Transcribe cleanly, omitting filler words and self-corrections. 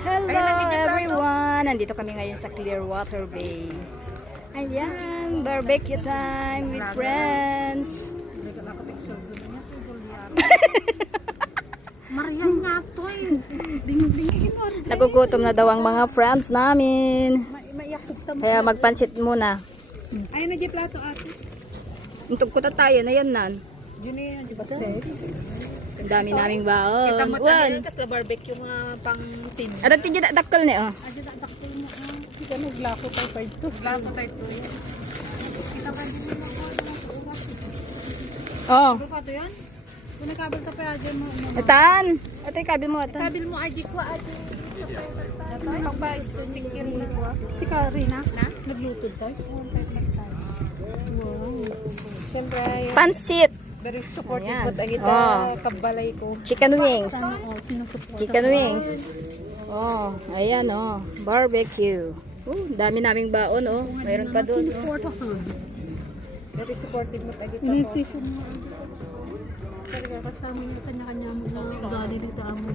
Hello everyone! Nandito kami ngayon sa Clearwater Bay. Ayan, barbecue time with friends. Marihan nga to eh. Nagugutom na daw ang mga friends namin. Kaya magpansit muna. Ayun na di plato ate. Untog ko na tayo na yan nan. Yun na yun, di ba? Ang dami naming baon. Kita mo Wan. tayo kasi barbecue mga pang tin. Ano ti dyan daktal ni oh? Adi na daktil mo. Kita naglako tayo to. Glako tayo to. Kita pa din mo ko. Oh. Ano pa to yan? Kung nakabil ka pa dyan mo. Atan. Atay kabil mo atan. Kabil mo aji ko adi. Ito pa ito sikir ko. Si Karina na nagluto tayo. Wow. Siyempre Pansit. very supportive Ayan. ko agita Oh. kabalay ko. Chicken wings. Sinusupport. Chicken wings. Oh, ayan oh. Barbecue. Dami naming baon oh. Mayroon pa doon. Very supportive mo agita ko. Nutrition mo. Talaga kasama yung kanya-kanya mo na ugali dito amo.